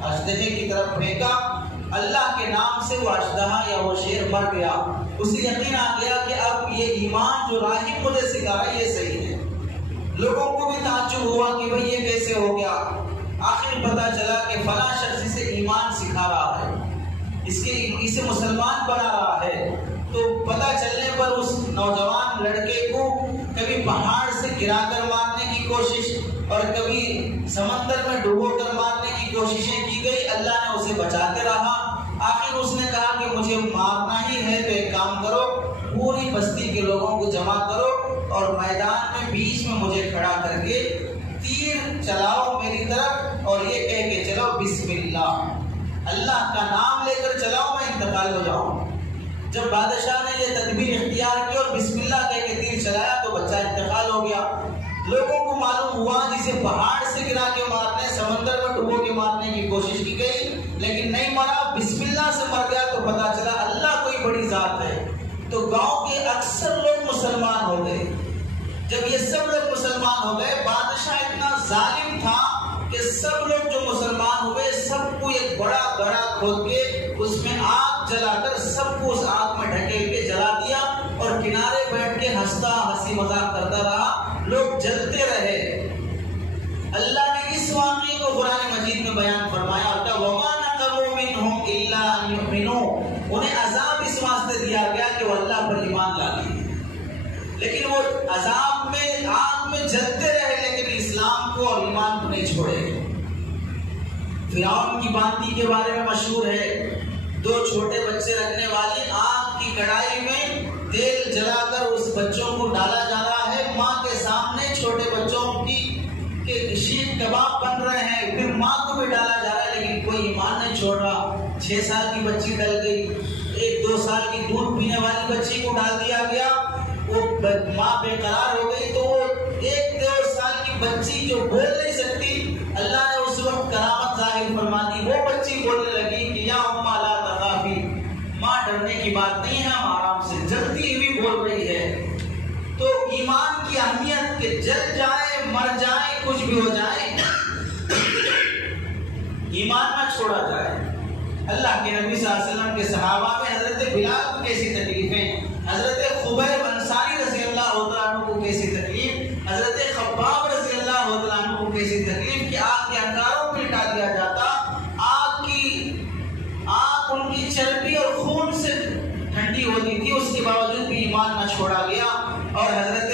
اژدہے کی طرف پھینکا، اللہ کے نام سے وہ اژدہا یا وہ شیر مر گیا۔ اسے یقین آ گیا کہ اب یہ ایمان جو راہب مجھے سکھا رہا ہے یہ صحیح ہے۔ لوگوں کو بھی تعجب ہوا کہ بھئی یہ کیسے ہو گیا۔ آخر پتہ چلا کہ فلاں شخص اسے ایمان سکھا رہا ہے، اسے مسلمان بنا رہا ہے۔ تو پتہ چلنے پر اس نوجوان لڑکے کو کبھی پہاڑ سے گرا کر مارنے کی کوشش اور کبھی سمندر میں ڈبو کر مارنے کی کوششیں کی گئی، اللہ نے اسے بچاتے رہا۔ آخر اس نے کہا کہ مجھے مارنا ہی ہے تو ایک کام کرو، پوری بستی کے لوگوں کو جمع کرو اور میدان میں بیچ میں مجھے کھڑا کر کے تیر چلاؤ میری طرف اور یہ کہہ کے چلو بسم اللہ، اللہ کا نام لے کر چلاؤ، میں انتقال ہو جاؤں۔ جب بادشاہ نے یہ تدبیر اختیار کی اور بسم اللہ کہہ کے تیر چلایا تو بچہ انتقال ہو گیا۔ لوگوں کو معلوم ہوا جسے پہاڑ سے گرا کے مارنے، سمندر میں ڈبو کے مارنے کی کوشش کی گئی لیکن نہیں مرا، بسم اللہ سے مر گیا، تو پتا چلا اللہ کوئی بڑی ذات ہے۔ تو گاؤں کے اکثر لوگ مسلمان ہو گئے۔ جب یہ سب لوگ مسلمان ہو گئے، بادشاہ اتنا ظالم تھا کہ سب لوگ جو مسلمان ہوئے سب کو ایک بڑا گڑھا کھود کے اس میں آگ آگ جلا کر سب کو اس آگ میں ڈھکیل کے جلا دیا اور کنارے بیٹھ کے ہنسی مذاق کرتا رہا، لوگ جلتے رہے۔ اللہ نے اس واقعے کو قرآن مجید میں بیان فرمایا اور کہا وَمَا نَقَمُوا مِنْهُمْ إِلَّا أَن يُؤْمِنُوا، انہیں عذاب اس واسطے دیا گیا کہ وہ اللہ پر ایمان لا لیے، لیکن وہ عذاب میں آگ میں جلتے رہے لیکن اسلام کو اور ایمان کو نہیں چھوڑے۔ فرعون کی باندی کے بارے میں مشہور ہے، 2 چھوٹے بچے رکھنے والی آگ کی کڑھائی میں تیل جلا کر اس بچوں کو ڈالا جا رہا ہے، ماں کے سامنے چھوٹے بچوں کی شیخ کباب بن رہے ہیں، پھر ماں کو بھی ڈالا جا رہا ہے لیکن کوئی ایمان نہیں چھوڑ رہا۔ 6 سال کی بچی ڈل گئی، 1-2 سال کی دودھ پینے والی بچی کو ڈال دیا گیا، وہ ماں بے قرار ہو گئی، تو وہ 1-1.5 سال کی بچی جو بول نہیں سکتی، اللہ نے اس وقت کرامت ظاہر فرما دی، وہ بچی بولنے لگی کہ یا اماں لا تخافی، ماں ڈرنے کی بات نہیں ہے، ہم آرام سے، جلتی ہوئی بول رہی ہے۔ تو ایمان کی اہمیت کہ جل جائے، مر جائے، کچھ بھی ہو جائے، ایمان نہ چھوڑا جائے۔ اللہ کے نبی صلی اللہ علیہ وسلم کے صحابہ میں حضرت بلال کو کیسی تکلیفیں، حضرت خبیب انصاری رضی اللہ عنہ کو کیسی تکلیف، حضرت خباب رضی اللہ عنہ کو کیسی تکلیف کہ آگ کے انگاروں پہ لٹا دیا جاتا، آگ ان کی چربی اور خون سے ٹھنڈی ہوتی تھی، اس کے باوجود بھی ایمان نہ چھوڑا گیا۔ اور حضرت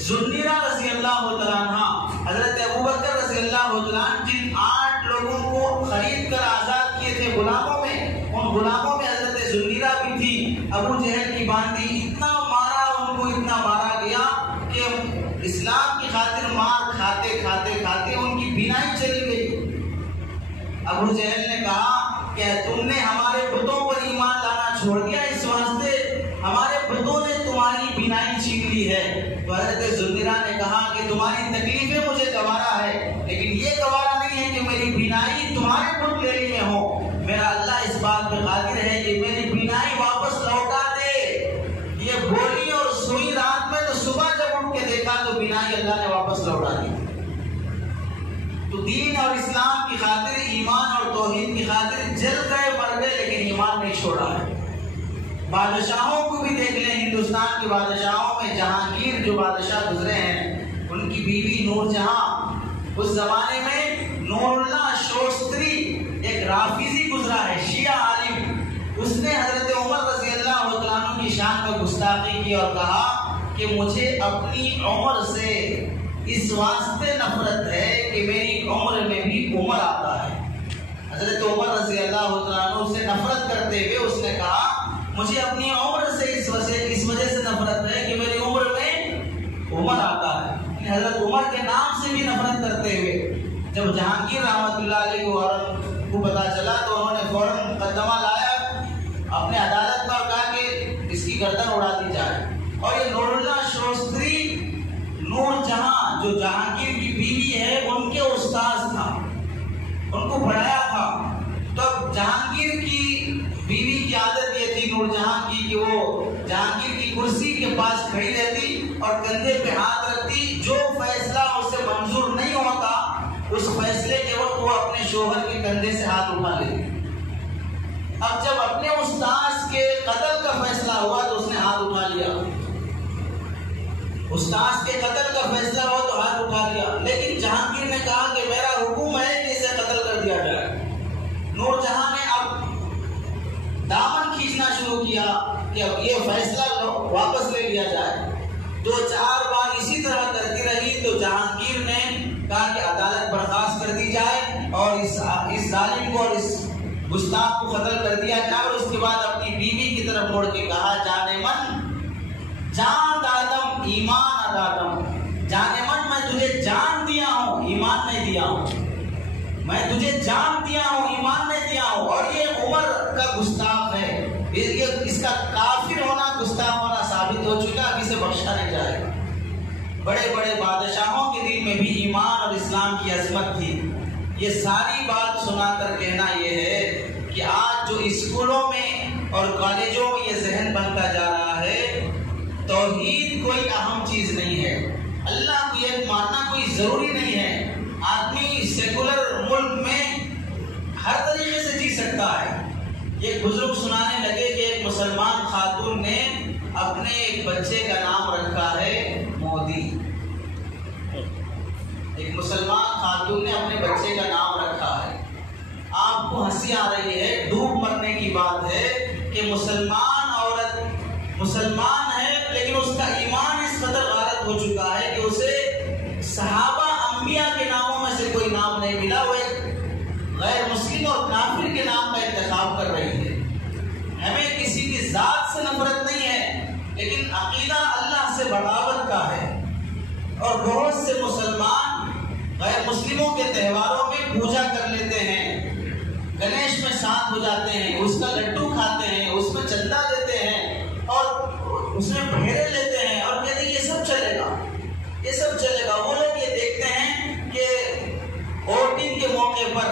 ذوالنیرہ رضی اللہ عنہ، حضرت ابوبکر رضی اللہ عنہ جن 8 لوگوں کو خرید کر آزاد کیے تھے غلاموں میں، ان غلاموں میں حضرت ذوالنیرہ بھی تھی۔ ابو جہل کی باندی اتنا مارا، ان کو اتنا مارا گیا کہ اسلام کی خاطر مار کھاتے کھاتے کھاتے ان کی بینائی چلی گئی۔ ابو جہل نے کہا کہ تم نے ہمارے بتوں پر ایمان لانا چھوڑ دیا، اس واسطے ہمارے بتوں نے تمہاری بینائی چھین لی ہے۔ تو حضرت ذوالنیرہ نے کہا کہ تمہاری تکلیفیں مجھے گوارا ہے، لیکن یہ گوارا نہیں ہے کہ میری بینائی تمہارے بت لینے میں ہو۔ میرا اللہ اس بات پہ قادر ہے کہ میری بینائی واپس لوٹا دے۔ یہ بولی اور سوئی رات میں، تو صبح جب اٹھ کے دیکھا تو بینائی اللہ نے واپس لوٹا دی۔ تو دین اور اسلام کی خاطر، ایمان اور توحید کی خاطر جل گئے، مر گئے، لیکن ایمان نہیں چھوڑا ہے۔ بادشاہوں کو بھی دیکھ لیں، ہندوستان کے بادشاہوں میں جہانگیر جو بادشاہ گزرے ہیں، ان کی بیوی نور جہاں، اس زمانے میں نور اللہ شوستری ایک رافیزی گزرا ہے، شیعہ عالم، اس نے حضرت عمر رضی اللہ عنہ کی شان میں گستاخی کی اور کہا کہ مجھے اپنی عمر سے اس واسطے نفرت ہے کہ میری عمر میں بھی عمر آتا ہے۔ حضرت عمر رضی اللہ عنہ سے نفرت کرتے ہوئے اس نے کہا مجھے اپنی عمر سے اس وجہ سے نفرت ہے کہ میری عمر میں عمر آتا ہے۔ حضرت عمر کے نام سے بھی نفرت کرتے ہوئے جب جہانگیر رحمۃ اللہ علیہ کو پتا چلا تو انہوں نے فوراً مقدمہ لایا اپنے عدالت میں اور کہا کہ اس کی گردن اڑا دی جائے۔ اور یہ نور اللہ شوستری، نور جہاں جو جہانگیر کی بیوی ہے، ان کے استاذ تھا، ان کو پڑھایا تھا۔ تو جہانگیر کی بیوی کی عادت یہ تھی نور جہاں کی کہ وہ جہانگیر کی کرسی کے پاس کھڑی رہتی اور کندھے پہ ہاتھ رکھتی، جو فیصلہ اسے منظور نہیں ہوتا اس فیصلے کے وقت وہ اپنے شوہر کے کندھے سے ہاتھ اٹھا لیتی۔ اب جب اپنے استاذ کے قتل کا فیصلہ ہوا تو اس نے ہاتھ اٹھا لیا، استاذ کے قتل کا فیصلہ ہوا تو ہاتھ اٹھا لیا، لیکن جہانگیر نے کہا کہ میرا حکم ہے کہ اسے قتل کر دیا جائے۔ نور جہاں نے اب دامن کھینچنا شروع کیا کہ اب یہ فیصلہ واپس لے لیا جائے۔ 2-4 بار اسی طرح کرتی رہی تو جہانگیر نے کہا کہ عدالت برخاست کر دی جائے اور اس ظالم کو اور اس گستاخ کو قتل کر دیا جائے۔ اور اس کے بعد اپنی بیوی کی طرف مڑ کے کہا جانے من جان دادم ایمان ادادم، جانے من میں تجھے جان دیا ہوں، ایمان نہیں دیا ہوں، میں تجھے جان دیا ہوں، ایمان نہیں دیا ہوں۔ اور یہ عمر کا گستاخ ہے، اس کا کافر ہونا، گستاخ ہونا ثابت ہو چکا، اب اسے بخشا نہیں جائے گا۔ بڑے بڑے بادشاہوں کے دل میں بھی ایمان اور اسلام کی عظمت تھی۔ یہ ساری بات سنا کر کہنا یہ ہے کہ آج جو اسکولوں میں اور کالجوں میں یہ ذہن بنتا جا رہا ہے توحید کوئی اہم چیز نہیں ہے، اللہ کو یہ ماننا کوئی ضروری نہیں ہے۔ آدمی سیکولر ملک میں ہر طریقے سے جی سکتا ہے۔ ایک بزرگ سنانے لگے مسلمان خاتون نے اپنے ایک بچے کا نام رکھا ہے مودی. ایک مسلمان خاتون نے اپنے بچے کا نام رکھا ہے. آپ کو ہنسی آ رہی ہے، ڈوب مرنے کی بات ہے کہ مسلمان عورت مسلمان ہے لیکن اس کا ایمان اس قدر غارت ہو چکا ہے کہ اسے صحابہ انبیاء کے ناموں میں سے کوئی نام نہیں ملا، وہ ایک غیر مسلم اور کافر کے نام کا انتخاب کر رہی ہے. ہمیں کسی کی ذات سے نفرت نہیں ہے، لیکن عقیدہ اللہ سے بغاوت کا ہے. اور بہت سے مسلمان غیر مسلموں کے تہواروں میں پوجا کر لیتے ہیں، گنیش میں ساتھ ہو جاتے ہیں، اس کا لڈو کھاتے ہیں، اس میں چندہ دیتے ہیں اور اس میں پھیرے لیتے ہیں اور کہتے ہیں یہ سب چلے گا، یہ سب چلے گا. وہ لوگ یہ دیکھتے ہیں کہ ووٹنگ کے موقع پر،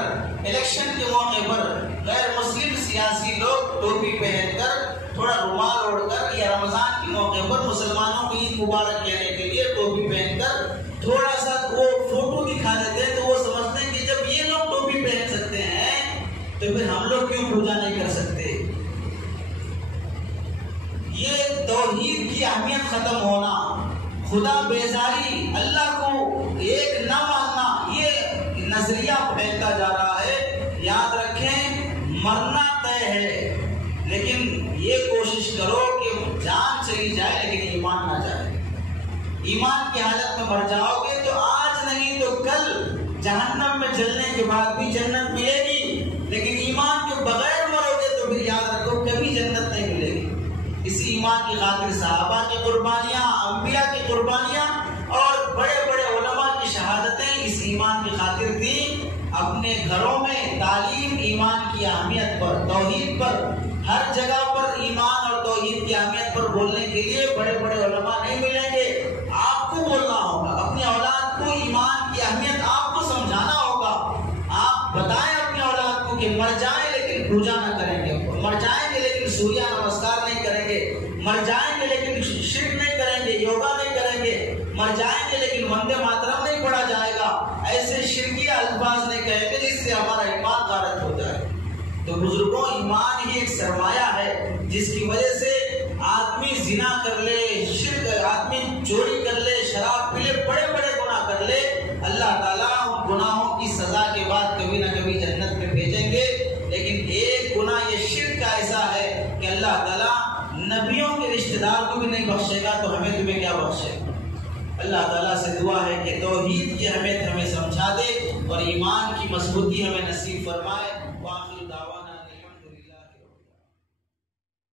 الیکشن کے موقع پر غیر مسلم سیاسی لوگ ٹوپی پہن کر، تھوڑا رومال اوڑھ کر، یا رمضان کے موقع پر مسلمانوں کو عید مبارک کہنے کے لیے ٹوپی پہن کر تھوڑا سا وہ فوٹو دکھا دیتے ہیں. تو وہ سمجھتے ہیں کہ جب یہ لوگ ٹوپی پہن سکتے ہیں تو پھر ہم لوگ کیوں پوجا نہیں کر سکتے. یہ توحید کی اہمیت ختم ہونا، خدا بیزاری، اللہ کو ایک نہ ماننا، یہ نظریہ پھیلتا جا رہا ہے. یاد رکھیں مرنا طے ہے، لیکن یہ کوشش کرو کہ جان چلی جائے لیکن ایمان نہ جائے. ایمان کی حالت میں مر جاؤ گے تو آج نہیں تو کل جہنم میں جلنے کے بعد بھی جنت ملے گی، لیکن ایمان کے بغیر مرو گے تو پھر یاد رکھو کبھی جنت نہیں ملے گی. اسی ایمان کی خاطر صحابہ کی قربانیاں، انبیاء کی قربانیاں اور بڑے بڑے علماء کی شہادتیں اس ایمان کی خاطر تھیں. اپنے گھروں میں تعلیم ایمان کی اہمیت پر، توحید پر، ہر جگہ پر ایمان اور توحید کی اہمیت پر بولنے کے لیے بڑے بڑے علماء نہیں ملیں گے. آپ کو بولنا ہوگا، اپنی اولاد کو ایمان کی اہمیت آپ کو سمجھانا ہوگا. آپ بتائیں اپنی اولاد کو کہ مر جائیں لیکن پوجا نہ کریں گے، مر جائیں گے لیکن سوریہ نمسکار نہیں کریں گے، مر جائیں گے لیکن شرک نہیں کریں گے، یوگا نہیں کریں گے، مر جائیں گے لیکن وندے ماترم نہیں پڑھا جائے گا. ایسے شرکیہ الفاظ نہیں کہیں گے جس سے ہمارا ایمان غارت ہو جائے. تو بزرگوں، ایمان ہی ایک سرمایہ ہے جس کی وجہ سے آدمی زنا کر لے، شرک، آدمی چوری کر لے، شراب پی لے، بڑے بڑے گناہ کر لے، اللہ تعالیٰ ان گناہوں کی سزا کے بعد کبھی نہ کبھی جنت میں بھیجیں گے. لیکن ایک گناہ یہ شرک کا ایسا ہے کہ اللہ تعالیٰ نبیوں کے رشتہ دار کو بھی نہیں بخشے گا تو ہمیں تمہیں کیا بخشے گا. اللہ تعالیٰ سے دعا ہے کہ توحید کی اہمیت ہمیں سمجھا دے اور ایمان کی مضبوطی ہمیں نصیب فرمائے. وآخر دعوانا